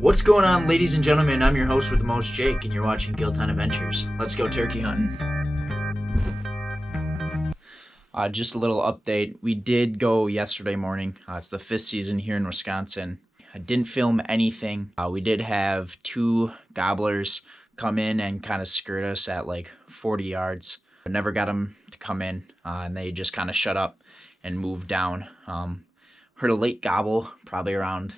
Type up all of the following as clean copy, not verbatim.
What's going on, ladies and gentlemen? I'm your host with the most, Jake, and you're watching Gilton Adventures. Let's go turkey hunting. Just a little update. We did go yesterday morning. It's the 5th season here in Wisconsin. I didn't film anything. We did have 2 gobblers come in and kind of skirt us at like 40 yards. I never got them to come in, and they just kind of shut up and moved down. Heard a late gobble, probably around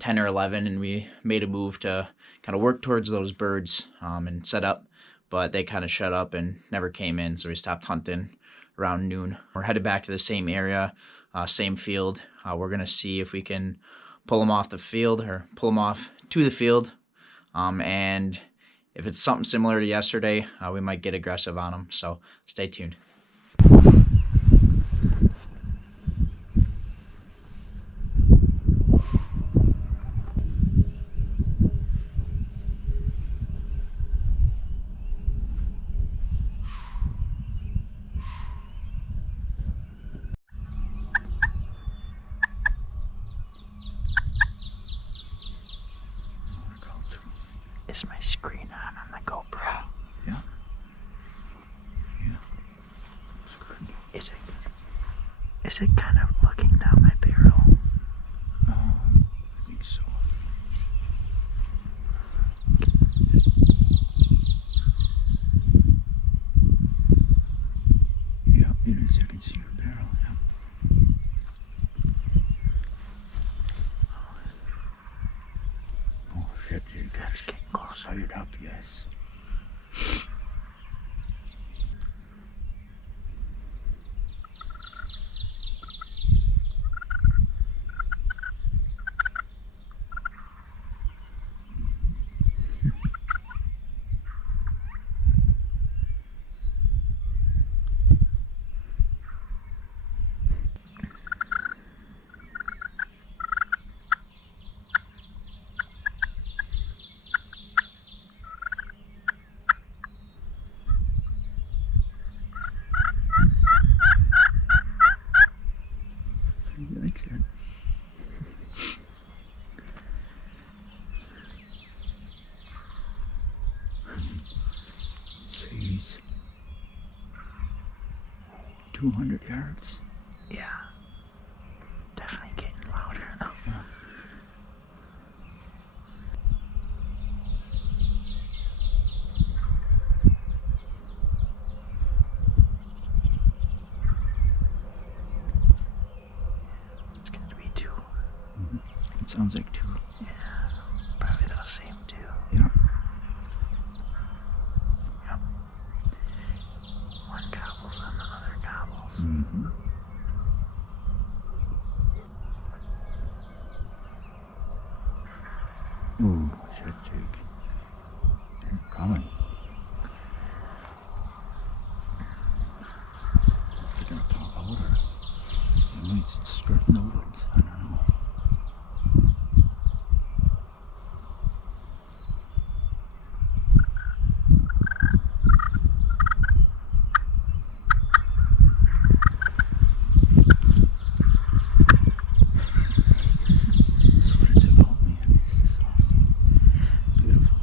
10 or 11, and we made a move to kind of work towards those birds and set up, but they kind of shut up and never came in, so we stopped hunting around noon. We're headed back to the same area, same field. We're going to see if we can pull them off the field or pull them off to the field, and if it's something similar to yesterday, we might get aggressive on them, so stay tuned. Is my screen on the GoPro? Yeah. Yeah. Is it kind of looking down my barrel? I think so. Yeah, it is. I can see your barrel. Yeah. Oh shit, dude. That's getting closer. Fired up, yes. That's it. Jeez. 200 yards. Yeah. Definitely getting louder though. Yeah. It's gonna be 2. It sounds like 2. Yeah. Probably those same 2. Yeah. Yep. One gobbles and the other gobbles. Mm-hmm. Ooh, shit, Jake. They're coming. They're gonna pop out or they might skirt in the woods. I don't know. That's what it's about, man. This is awesome. Beautiful.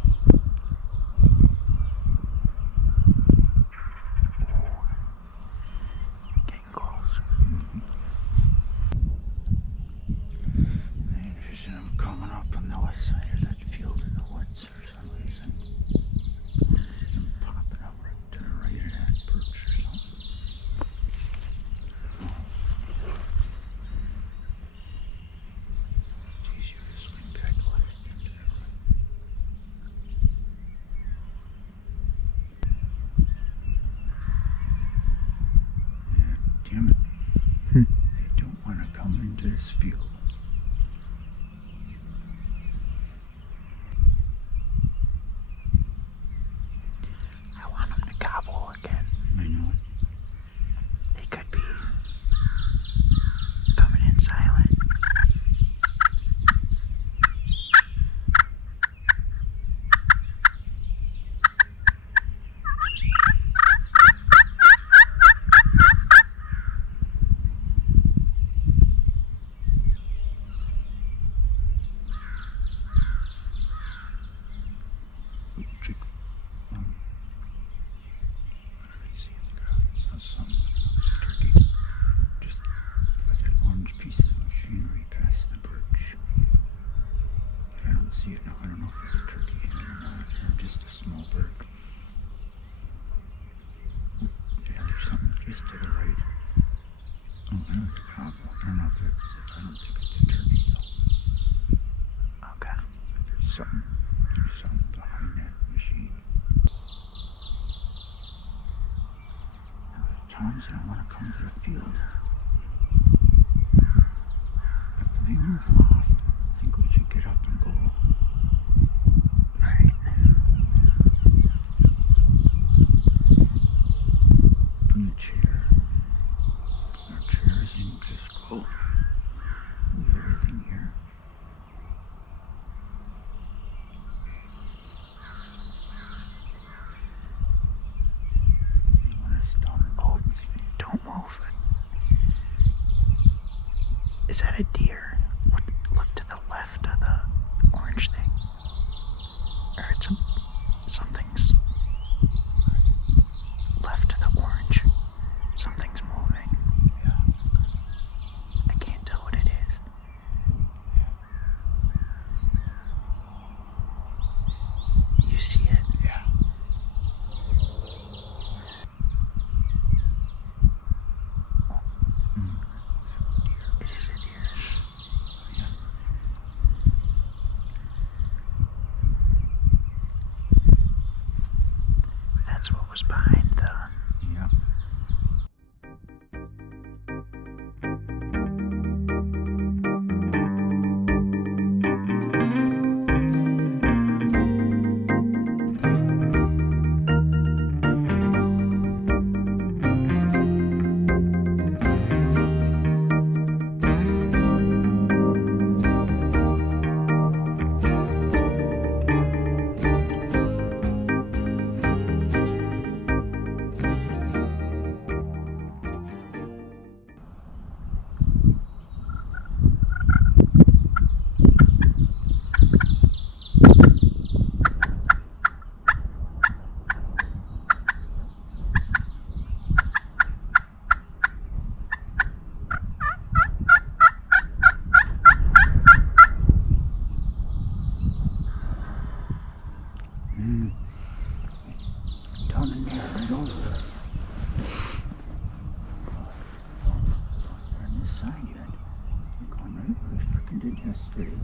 Getting closer. I envision them coming up on the west side of that field in the woods for some reason. I see them popping up right to the right of that perch or something. Geez, you have to swing back left into the right. Yeah, damn it. They don't want to come into this field. I want them to gobble again. I know it. They could be coming in silent. see it now. I don't know if it's a turkey hen or not, or just a small bird. Yeah, there's something just to the right. Oh, that was a gobble. I don't know if that's it. I don't think it's a turkey though. Okay. There's something behind that machine. Now, there's times that I want to come to the field. If they move off, I think we should get up and go. Right. From the chair. Our chairs and just go. Move everything here. You want to stop? Oh, don't move. Is that a deer? Look to the left of the orange thing. Or it's something's left of the orange. Something's moving. Yeah. I can't tell what it is. You see it? Yeah. It is a deer. Yeah. That's what was behind the... Yeah. Down in there, right over. They're on this side yet. They're going right where we freaking did yesterday.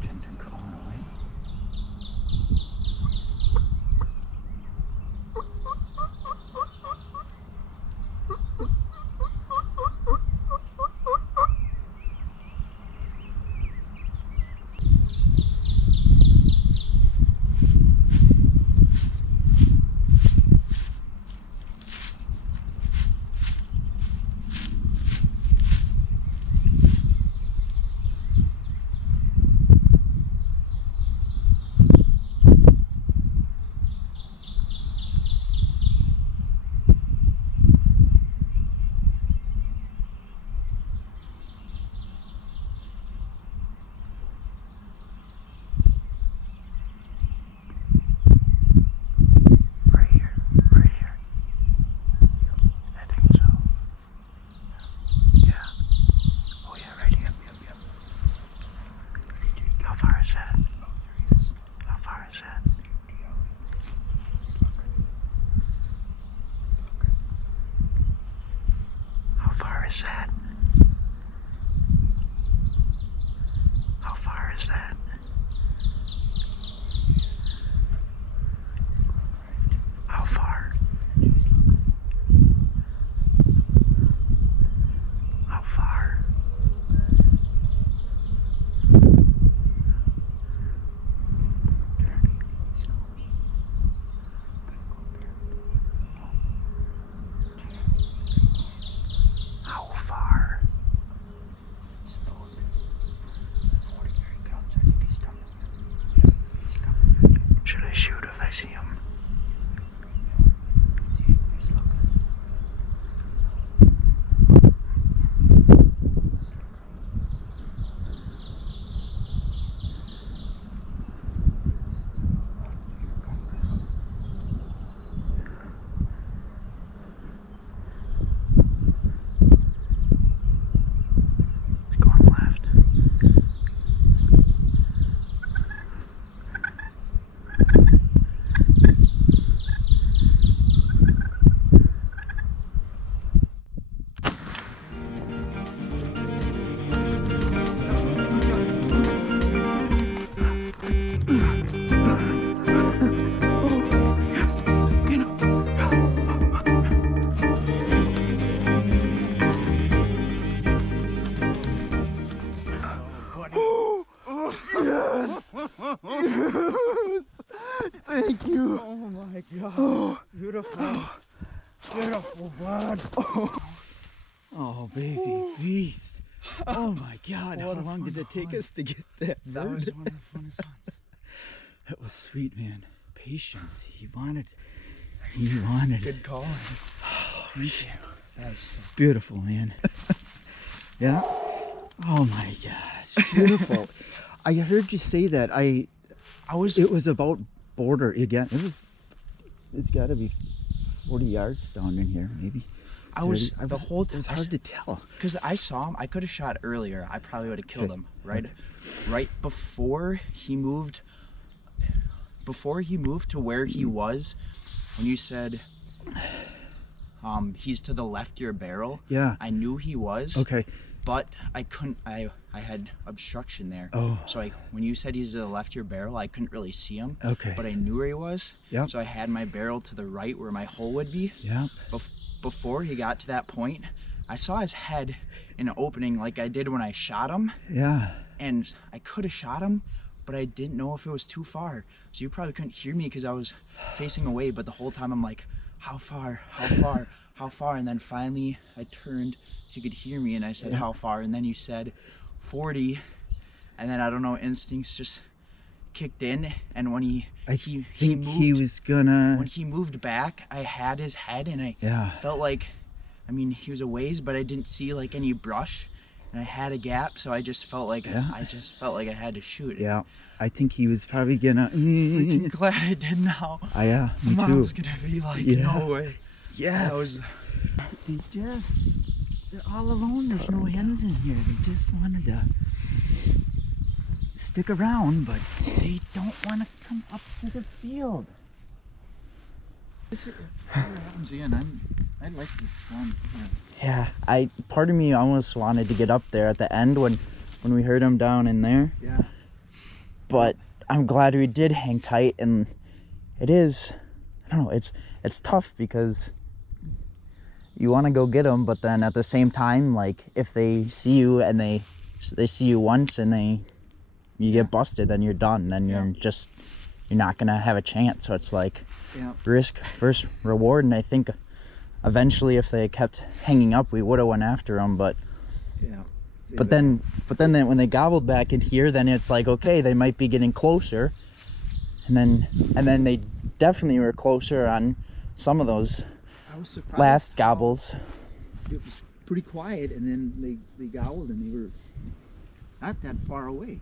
Gently crawling away. Right here. Right here. I think so. Yeah. Oh yeah, right here. Yep. How far is that? Oh, there he is. How far is that? How far is that? How far is that? How far? How far? How far? It's about 40. There he comes. I think he's coming. Yeah, he's coming. Should I shoot if I see him? See, he's looking. Here comes. Thank you. Oh my God. Oh, Beautiful. Beautiful bird. oh baby, beast. Oh my God, how What a long did fun it take hunt. us to get that That bird? was one of the funnest hunts. That was sweet, man. Patience. He wanted it. Good call. Thank you. That's Beautiful, man. Yeah. Oh my gosh, beautiful. I heard you say that. It was about border again. It's got to be 40 yards down in here, maybe. I was 30. the whole time. It was hard to tell. Because I saw him, I could have shot earlier. I probably would have killed him right before he moved. Before he moved to where he was, when you said, he's to the left of your barrel. Yeah. I knew he was. Okay. But I couldn't. I had obstruction there. Oh. So when you said he's to the left of your barrel, I couldn't really see him. Okay. But I knew where he was. Yep. So I had my barrel to the right where my hole would be. Yeah. Before he got to that point, I saw his head in an opening like I did when I shot him, Yeah. and I could have shot him, but I didn't know if it was too far. So you probably couldn't hear me because I was facing away, but the whole time I'm like, how far, how far, how far? And then finally I turned so you could hear me, and I said, how far? And then you said 40, and then I don't know, instincts just kicked in, and when he was gonna. when he moved back, I had his head, and I Yeah. felt like, I mean, he was a ways, but I didn't see like any brush, and I had a gap, so I just felt like I had to shoot. Yeah. I think he was probably gonna. Freaking glad I did now. Yeah, me Mom's too. gonna be like, Yeah. no way. Yes. That was They're all alone. There's no hens in here. They just wanted to stick around, but they don't want to come up to the field. If it ever happens again, I like this one. Yeah, part of me almost wanted to get up there at the end when we heard him down in there, Yeah. but I'm glad we did hang tight. And it is, I don't know, it's tough because you want to go get them, but then at the same time, like if they see you and they see you once and you get busted, then you're done. Then you're not gonna have a chance. So it's like risk versus reward. And I think eventually, if they kept hanging up, we would have went after them. But then when they gobbled back in here, then it's like, okay, they might be getting closer. And then they definitely were closer on some of those I was surprised. last gobbles. It was pretty quiet, and then they gobbled, and they were not that far away.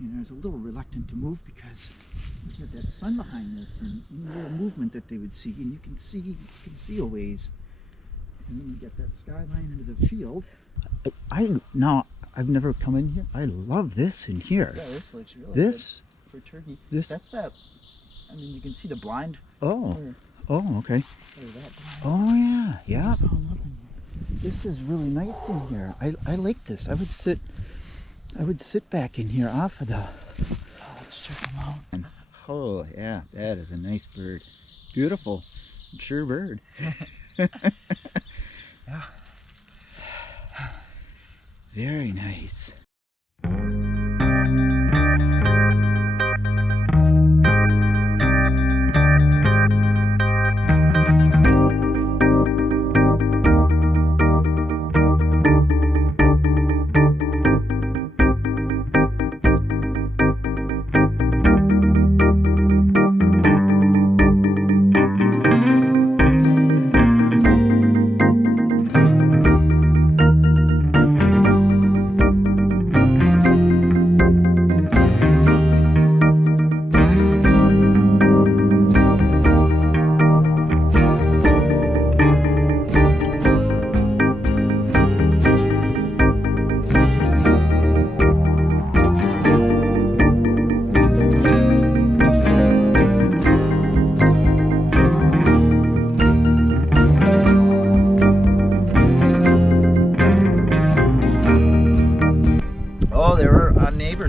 And I was a little reluctant to move because we had that sun behind us, and a little movement that they would see, and you can see a ways. And then you get that skyline into the field. I've never come in here. I love this in here. Yeah, this looks really This, good for turkey. this. That's that. I mean, you can see the blind. Oh, okay. Or that blind. Oh yeah, yeah. It's hung up in here. This is really nice in here. I like this. I would sit back in here off of the. Oh, let's check them out. Oh yeah, that is a nice bird. Beautiful, sure bird. Yeah. Very nice.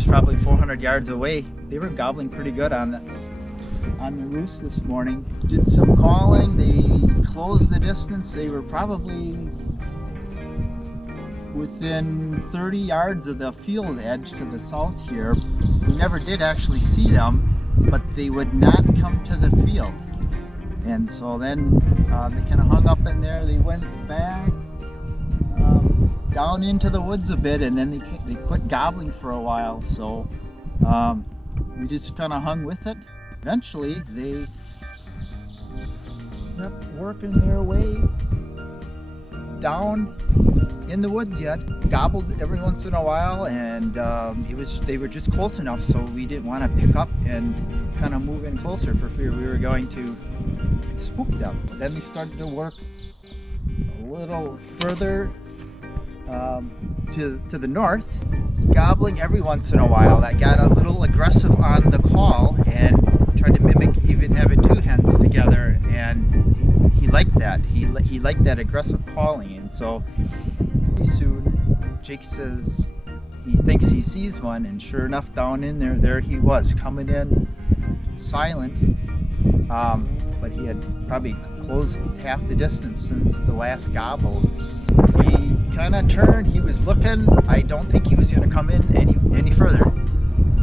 Probably 400 yards away. They were gobbling pretty good on the roost this morning. Did some calling. They closed the distance. They were probably within 30 yards of the field edge to the south here. we never did actually see them, but they would not come to the field. And so then they kind of hung up in there. They went back down into the woods a bit, and then they quit gobbling for a while. So we just kind of hung with it. Eventually, they kept working their way down in the woods yet. Gobbled every once in a while, and they were just close enough, so we didn't want to pick up and kind of move in closer for fear we were going to spook them. Then they started to work a little further to the north, gobbling every once in a while. That got a little aggressive on the call and tried to mimic even having two hens together, and he liked that. He liked that aggressive calling, and so pretty soon Jake says he thinks he sees one, and sure enough, down in there he was, coming in silent, but he had probably closed half the distance since the last gobble. He kind of turned, he was looking. I don't think he was going to come in any further,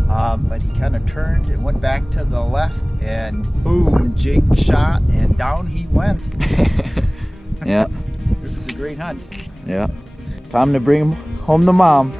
but he kind of turned and went back to the left, and boom, Jake shot, and down he went. Yeah. It was a great hunt. Yeah. Time to bring him home to mom.